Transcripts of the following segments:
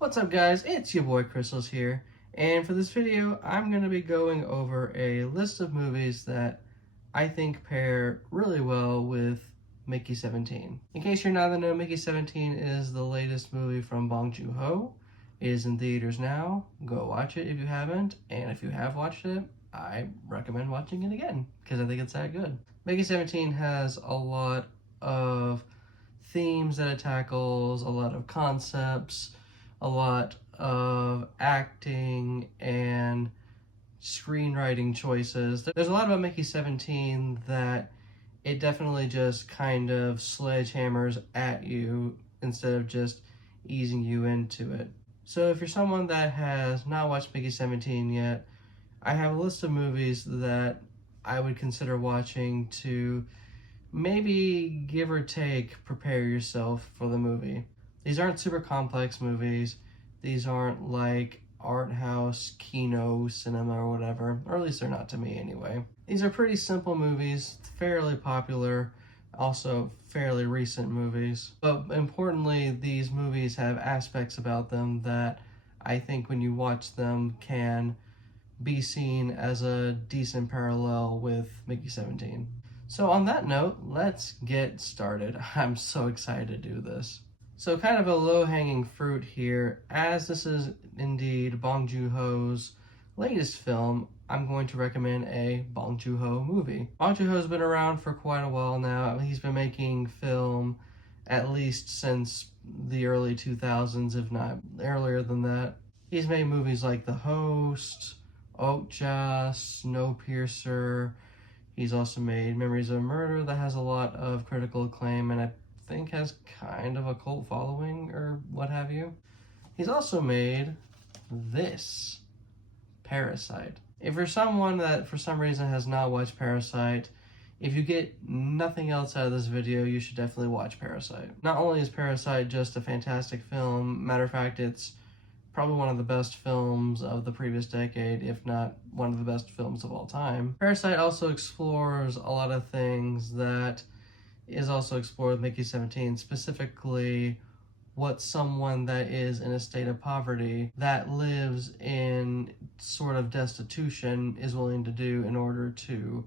What's up guys, it's your boy Crystals here, and for this video I'm going to be going over a list of movies that I think pair really well with Mickey 17. In case you're not in the know, Mickey 17 is the latest movie from Bong Joon-ho. It is in theaters now. Go watch it if you haven't, and if you have watched it, I recommend watching it again because I think it's that good. Mickey 17 has a lot of themes that it tackles, a lot of concepts, a lot of acting and screenwriting choices. There's a lot about Mickey 17 that it definitely just kind of sledgehammers at you instead of just easing you into it. So if you're someone that has not watched Mickey 17 yet, I have a list of movies that I would consider watching to maybe give or take prepare yourself for the movie. These aren't super complex movies. These aren't like art house, kino, cinema, or whatever, or at least they're not to me anyway. These are pretty simple movies, fairly popular, also fairly recent movies. But importantly, these movies have aspects about them that I think when you watch them can be seen as a decent parallel with Mickey 17. So on that note, let's get started. I'm so excited to do this. So kind of a low-hanging fruit here, as this is indeed Bong Joon-ho's latest film, I'm going to recommend a Bong Joon-ho movie. Bong Joon-ho's been around for quite a while now. He's been making film at least since the early 2000s, if not earlier than that. He's made movies like The Host, Okja, Snowpiercer. He's also made Memories of Murder that has a lot of critical acclaim and I think has kind of a cult following or what have you. He's also made this, Parasite. If you're someone that for some reason has not watched Parasite, if you get nothing else out of this video, you should definitely watch Parasite. Not only is Parasite just a fantastic film, matter of fact, it's probably one of the best films of the previous decade, if not one of the best films of all time. Parasite also explores a lot of things that is also explored with Mickey 17, specifically what someone that is in a state of poverty, that lives in sort of destitution, is willing to do in order to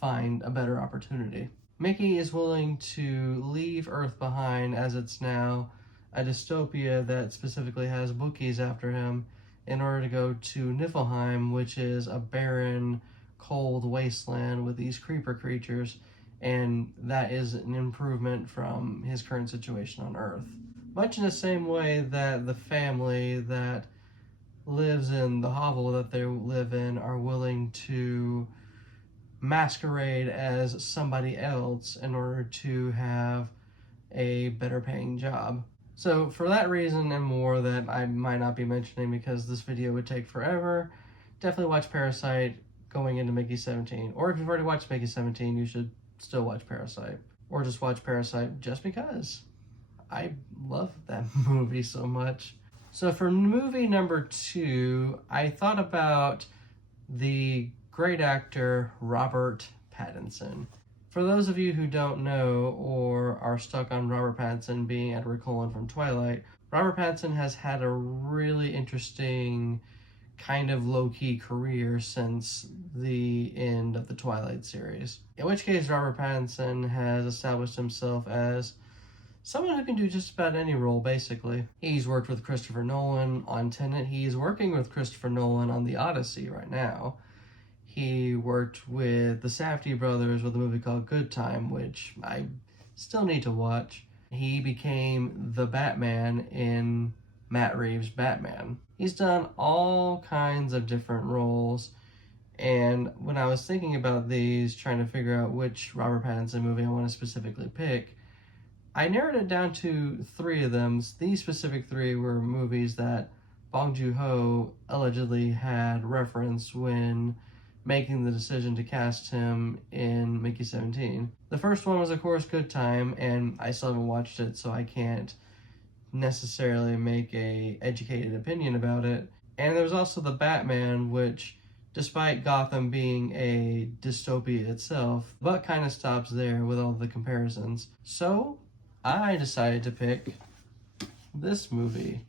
find a better opportunity. Mickey is willing to leave Earth behind, as it's now a dystopia that specifically has bookies after him, in order to go to Niflheim, which is a barren, cold wasteland with these creeper creatures, and that is an improvement from his current situation on Earth. Much in the same way that the family that lives in the hovel that they live in are willing to masquerade as somebody else in order to have a better paying job. So for that reason and more that I might not be mentioning because this video would take forever, definitely watch Parasite going into Mickey 17. Or if you've already watched Mickey 17, you should still watch Parasite. Or just watch Parasite just because. I love that movie so much. So for movie number 2, I thought about the great actor Robert Pattinson. For those of you who don't know or are stuck on Robert Pattinson being Edward Cullen from Twilight, Robert Pattinson has had a really interesting kind of low-key career since the end of the Twilight series. In which case, Robert Pattinson has established himself as someone who can do just about any role, basically. He's worked with Christopher Nolan on Tenet. He's working with Christopher Nolan on The Odyssey right now. He worked with the Safdie brothers with a movie called Good Time, which I still need to watch. He became the Batman in Matt Reeves' Batman. He's done all kinds of different roles, and when I was thinking about these, trying to figure out which Robert Pattinson movie I want to specifically pick, I narrowed it down to 3 of them. These specific 3 were movies that Bong Joon-ho allegedly had referenced when making the decision to cast him in Mickey 17. The first one was, of course, Good Time, and I still haven't watched it, so I can't necessarily make a educated opinion about it. And there was also the Batman, which, despite Gotham being a dystopia itself, but kind of stops there with all the comparisons. So I decided to pick this movie,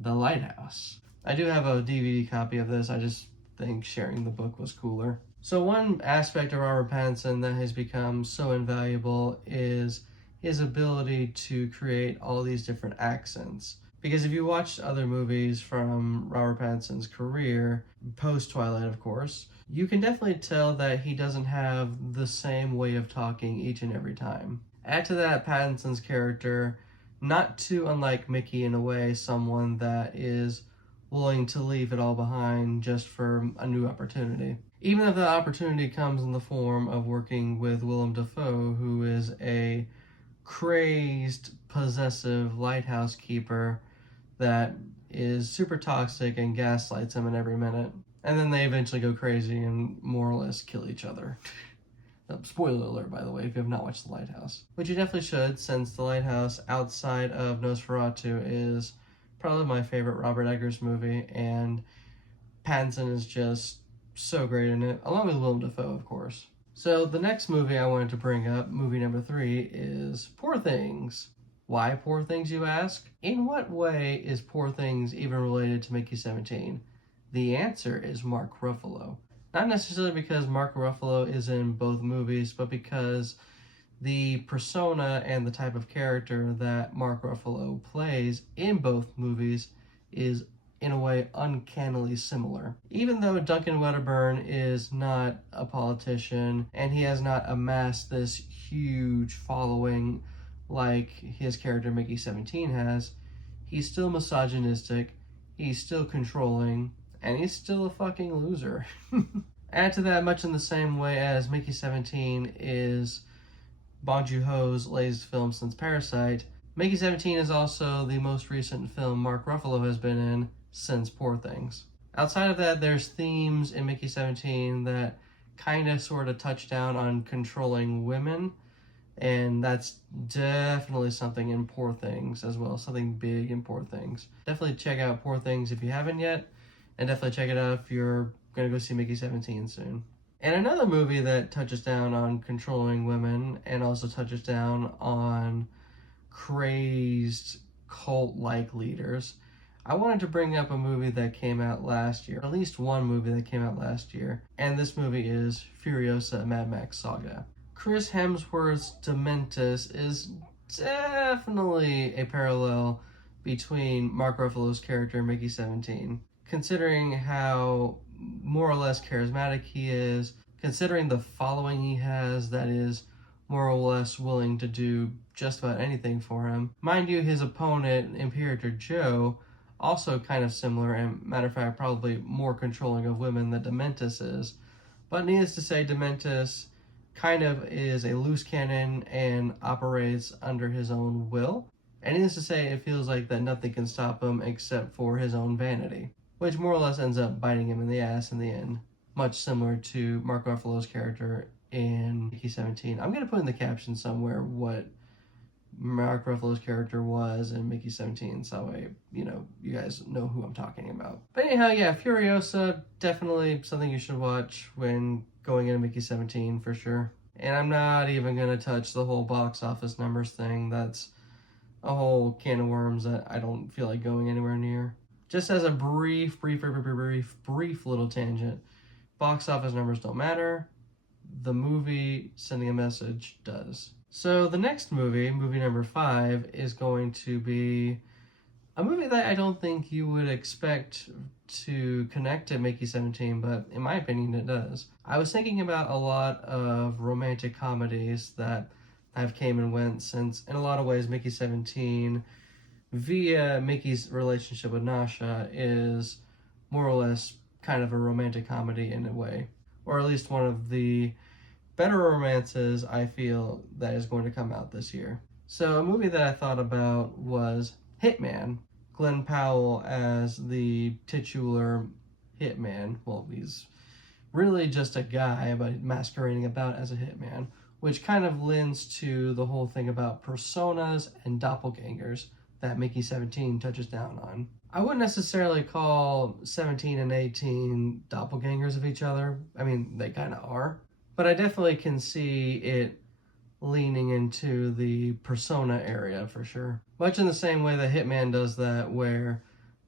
The Lighthouse. I do have a DVD copy of this, I just think sharing the book was cooler. So one aspect of Robert Pattinson that has become so invaluable is his ability to create all these different accents. Because if you watch other movies from Robert Pattinson's career, post Twilight of course, you can definitely tell that he doesn't have the same way of talking each and every time. Add to that Pattinson's character, not too unlike Mickey in a way, someone that is willing to leave it all behind just for a new opportunity. Even if that opportunity comes in the form of working with Willem Dafoe, who is a crazed, possessive lighthouse keeper that is super toxic and gaslights him in every minute. And then they eventually go crazy and more or less kill each other. Spoiler alert, by the way, if you have not watched The Lighthouse. Which you definitely should, since The Lighthouse, outside of Nosferatu, is probably my favorite Robert Eggers movie, and Pattinson is just so great in it, along with Willem Dafoe, of course. So the next movie I wanted to bring up, movie number 3, is Poor Things. Why Poor Things, you ask? In what way is Poor Things even related to Mickey 17? The answer is Mark Ruffalo. Not necessarily because Mark Ruffalo is in both movies, but because the persona and the type of character that Mark Ruffalo plays in both movies is, in a way, uncannily similar. Even though Duncan Wedderburn is not a politician and he has not amassed this huge following like his character Mickey 17 has, he's still misogynistic, he's still controlling, and he's still a fucking loser. Add to that, much in the same way as Mickey 17 is Bong Joon-ho's latest film since Parasite, Mickey 17 is also the most recent film Mark Ruffalo has been in since Poor Things. Outside of that, there's themes in Mickey 17 that kind of sort of touch down on controlling women, and that's definitely something in Poor Things as well, something big in Poor Things. Definitely check out Poor Things if you haven't yet, and definitely check it out if you're gonna go see Mickey 17 soon. And another movie that touches down on controlling women and also touches down on crazed cult-like leaders, I wanted to bring up a movie that came out last year, at least one movie that came out last year, and this movie is Furiosa, a Mad Max Saga. Chris Hemsworth's Dementis is definitely a parallel between Mark Ruffalo's character Mickey 17. Considering how more or less charismatic he is, considering the following he has that is more or less willing to do just about anything for him. Mind you, his opponent, Imperator Joe, also kind of similar, and matter of fact, probably more controlling of women than Dementis is. But needless to say, Dementis kind of is a loose cannon and operates under his own will. And needless to say, it feels like that nothing can stop him except for his own vanity, which more or less ends up biting him in the ass in the end. Much similar to Mark Ruffalo's character in Mickey 17. I'm going to put in the caption somewhere what Mark Ruffalo's character was in Mickey 17, so that way, you guys know who I'm talking about. But anyhow, yeah, Furiosa, definitely something you should watch when going into Mickey 17 for sure. And I'm not even going to touch the whole box office numbers thing. That's a whole can of worms that I don't feel like going anywhere near. Just as a brief little tangent, box office numbers don't matter. The movie sending a message does. So the next movie, movie number 5, is going to be a movie that I don't think you would expect to connect to Mickey 17, but in my opinion it does. I was thinking about a lot of romantic comedies that have came and went, since in a lot of ways Mickey 17, via Mickey's relationship with Nasha, is more or less kind of a romantic comedy in a way, or at least one of the better romances I feel that is going to come out this year. So a movie that I thought about was Hitman. Glenn Powell as the titular hitman. Well, he's really just a guy but masquerading about as a hitman, which kind of lends to the whole thing about personas and doppelgangers that Mickey 17 touches down on. I wouldn't necessarily call 17 and 18 doppelgangers of each other. I mean, they kind of are. But I definitely can see it leaning into the persona area for sure. Much in the same way that Hitman does that, where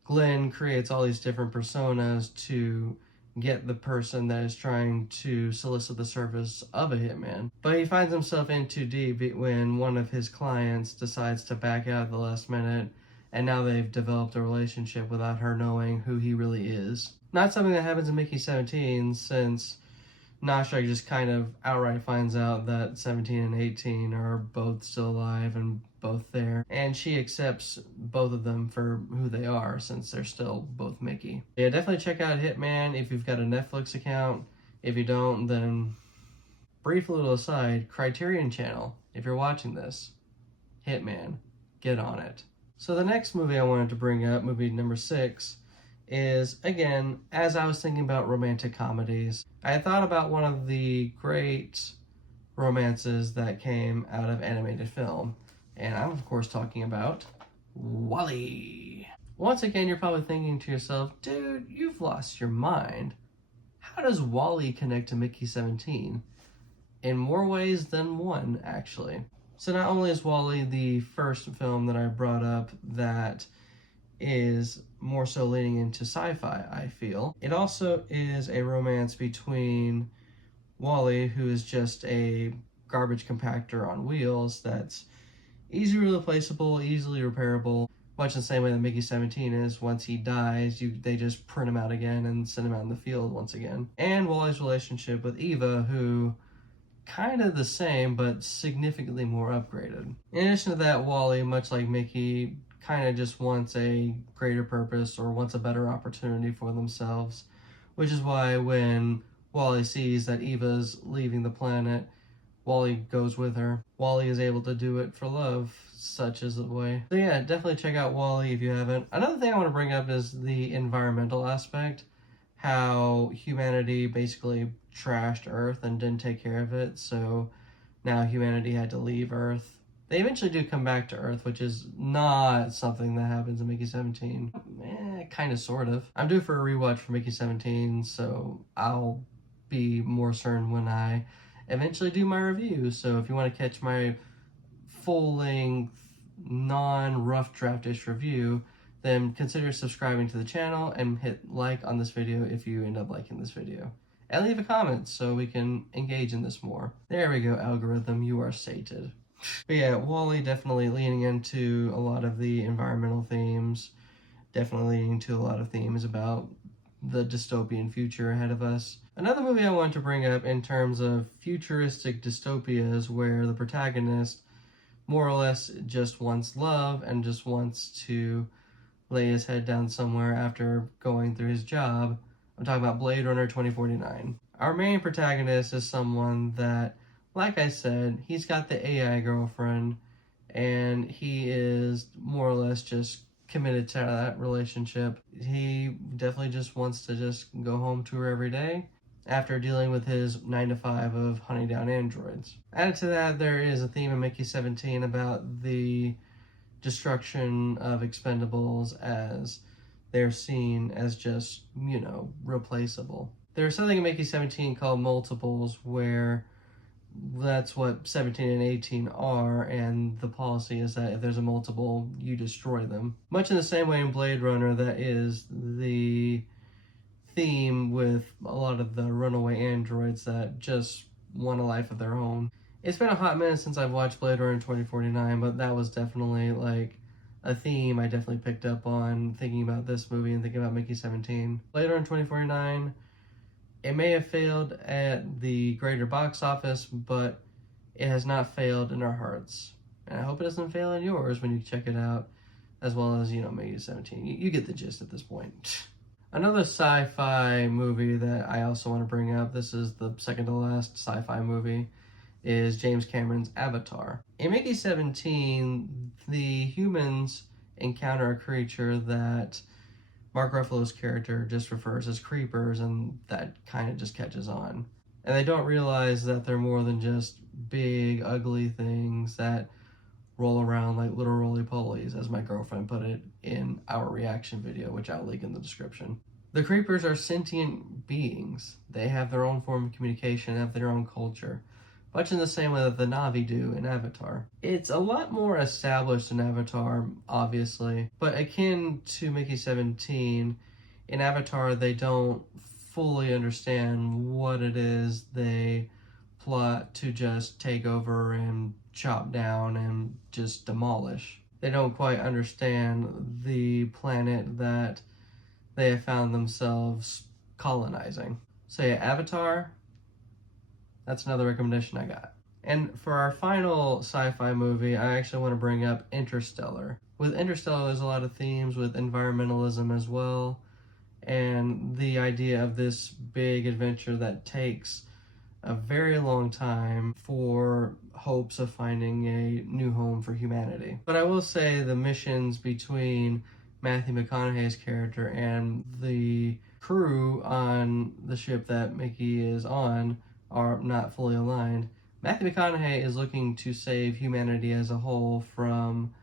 Glenn creates all these different personas to get the person that is trying to solicit the service of a hitman. But he finds himself in too deep when one of his clients decides to back out at the last minute, and now they've developed a relationship without her knowing who he really is. Not something that happens in Mickey 17, since Noshak just kind of outright finds out that 17 and 18 are both still alive and both there, and she accepts both of them for who they are since they're still both Mickey. Yeah, definitely check out Hitman if you've got a Netflix account. If you don't, then brief little aside, Criterion Channel, if you're watching this, Hitman, get on it. So the next movie I wanted to bring up, movie number 6, is, again, as I was thinking about romantic comedies, I thought about one of the great romances that came out of animated film, and I'm of course talking about WALL-E. Once again, you're probably thinking to yourself, dude, you've lost your mind. How does WALL-E connect to Mickey 17? In more ways than one, actually. So not only is WALL-E the first film that I brought up that is more so leaning into sci-fi, I feel. It also is a romance between WALL-E, who is just a garbage compactor on wheels that's easily replaceable, easily repairable, much the same way that Mickey 17 is. Once he dies, they just print him out again and send him out in the field once again. And WALL-E's relationship with Eva, who kind of the same, but significantly more upgraded. In addition to that, WALL-E, much like Mickey, kind of just wants a greater purpose or wants a better opportunity for themselves, which is why when WALL-E sees that Eva's leaving the planet, WALL-E goes with her. WALL-E is able to do it for love, such is the way. So yeah, definitely check out WALL-E if you haven't. Another thing I want to bring up is the environmental aspect, how humanity basically trashed Earth and didn't take care of it, so now humanity had to leave Earth. They eventually do come back to Earth, which is not something that happens in Mickey 17. Kind of, sort of. I'm due for a rewatch for Mickey 17, so I'll be more certain when I eventually do my review. So if you want to catch my full-length, non-rough draft-ish review, then consider subscribing to the channel and hit like on this video if you end up liking this video. And leave a comment so we can engage in this more. There we go, algorithm, you are sated. But yeah, WALL-E definitely leaning into a lot of the environmental themes, definitely leaning into a lot of themes about the dystopian future ahead of us. Another movie I want to bring up in terms of futuristic dystopias where the protagonist more or less just wants love and just wants to lay his head down somewhere after going through his job. I'm talking about Blade Runner 2049. Our main protagonist is someone that, like I said, he's got the AI girlfriend, and he is more or less just committed to that relationship. He definitely just wants to just go home to her every day after dealing with his 9 to 5 of hunting down androids. Added to that, there is a theme in Mickey 17 about the destruction of expendables as they're seen as just, replaceable. There's something in Mickey 17 called multiples where that's what 17 and 18 are, and the policy is that if there's a multiple, you destroy them. Much in the same way in Blade Runner, that is the theme with a lot of the runaway androids that just want a life of their own. It's been a hot minute since I've watched Blade Runner 2049, but that was definitely like a theme I definitely picked up on thinking about this movie and thinking about Mickey 17. Blade Runner 2049, it may have failed at the greater box office, but it has not failed in our hearts. And I hope it doesn't fail in yours when you check it out, as well as, Mickey 17. You get the gist at this point. Another sci-fi movie that I also want to bring up, this is the second to last sci-fi movie, is James Cameron's Avatar. In Mickey 17, the humans encounter a creature that Mark Ruffalo's character just refers as creepers, and that kind of just catches on. And they don't realize that they're more than just big, ugly things that roll around like little roly-polies, as my girlfriend put it in our reaction video, which I'll link in the description. The creepers are sentient beings. They have their own form of communication, have their own culture. much in the same way that the Na'vi do in Avatar. It's a lot more established in Avatar, obviously, but akin to Mickey 17, in Avatar they don't fully understand what it is they plot to just take over and chop down and just demolish. They don't quite understand the planet that they have found themselves colonizing. So yeah, Avatar, that's another recommendation I got. And for our final sci-fi movie, I actually want to bring up Interstellar. With Interstellar, there's a lot of themes with environmentalism as well, and the idea of this big adventure that takes a very long time for hopes of finding a new home for humanity. But I will say the missions between Matthew McConaughey's character and the crew on the ship that Mickey is on are not fully aligned. Matthew McConaughey is looking to save humanity as a whole from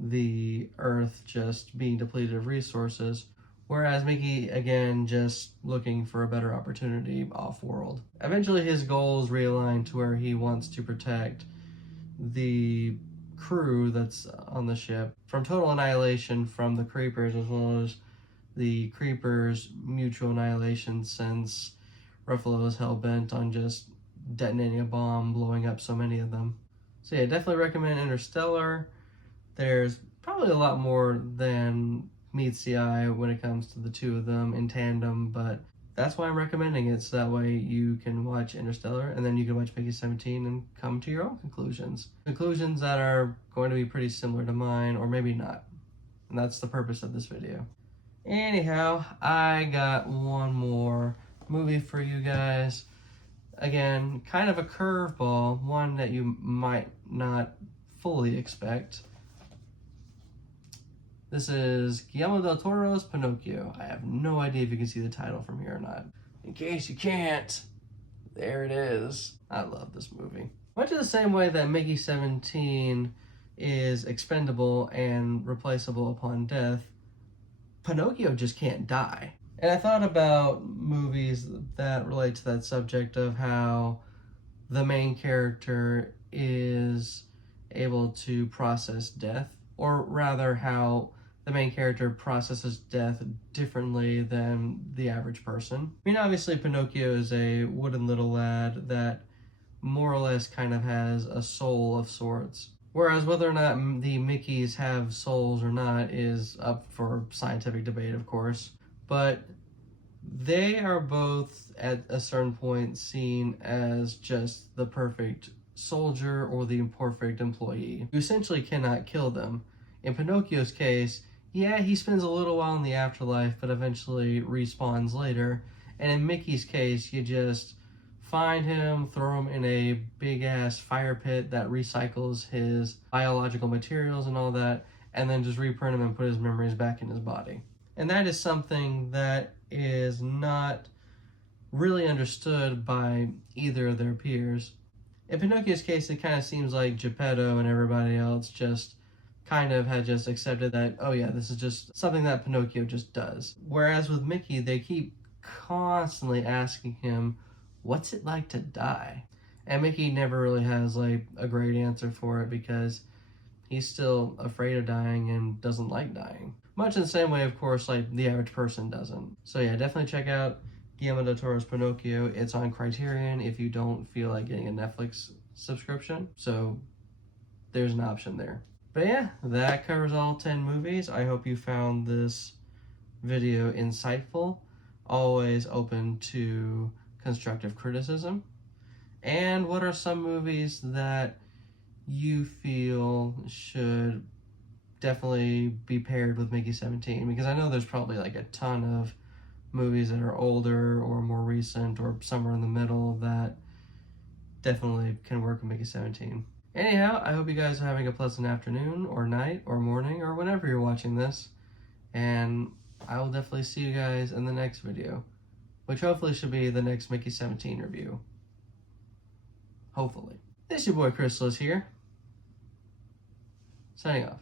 the Earth just being depleted of resources, whereas Mickey, again, just looking for a better opportunity off-world. Eventually his goals realign to where he wants to protect the crew that's on the ship from total annihilation from the creepers, as well as the creepers' mutual annihilation, since Ruffalo is hell-bent on just detonating a bomb, blowing up so many of them. So yeah, definitely recommend Interstellar. There's probably a lot more than meets the eye when it comes to the two of them in tandem, but that's why I'm recommending it, so that way you can watch Interstellar and then you can watch Mickey 17 and come to your own conclusions. Conclusions that are going to be pretty similar to mine, or maybe not. And that's the purpose of this video. Anyhow, I got one more movie for you guys. Again, kind of a curveball, one that you might not fully expect. This is Guillermo del Toro's Pinocchio. I have no idea if you can see the title from here or not. In case you can't, there it is. I love this movie. Much in the same way that Mickey 17 is expendable and replaceable upon death, Pinocchio just can't die. And I thought about movies that relate to that subject of how the main character is able to process death, or rather how the main character processes death differently than the average person. I mean, obviously Pinocchio is a wooden little lad that more or less kind of has a soul of sorts. Whereas whether or not the Mickeys have souls or not is up for scientific debate, of course. But they are both at a certain point seen as just the perfect soldier or the imperfect employee. You essentially cannot kill them. In Pinocchio's case, yeah, he spends a little while in the afterlife, but eventually respawns later. And in Mickey's case, you just find him, throw him in a big-ass fire pit that recycles his biological materials and all that, and then just reprint him and put his memories back in his body. And that is something that is not really understood by either of their peers. In Pinocchio's case, it kind of seems like Geppetto and everybody else just kind of had just accepted that, oh yeah, this is just something that Pinocchio just does. Whereas with Mickey, they keep constantly asking him, what's it like to die? And Mickey never really has like a great answer for it because he's still afraid of dying and doesn't like dying. Much in the same way, of course, like the average person doesn't. So yeah, definitely check out Guillermo del Toro's Pinocchio. It's on Criterion if you don't feel like getting a Netflix subscription. So there's an option there. But yeah, that covers all 10 movies. I hope you found this video insightful. Always open to constructive criticism. And what are some movies that you feel should definitely be paired with Mickey 17? Because I know there's probably like a ton of movies that are older or more recent or somewhere in the middle that definitely can work with Mickey 17. Anyhow, I hope you guys are having a pleasant afternoon or night or morning or whenever you're watching this. And I will definitely see you guys in the next video, which hopefully should be the next Mickey 17 review. Hopefully. This your boy Crystal is here. Signing off.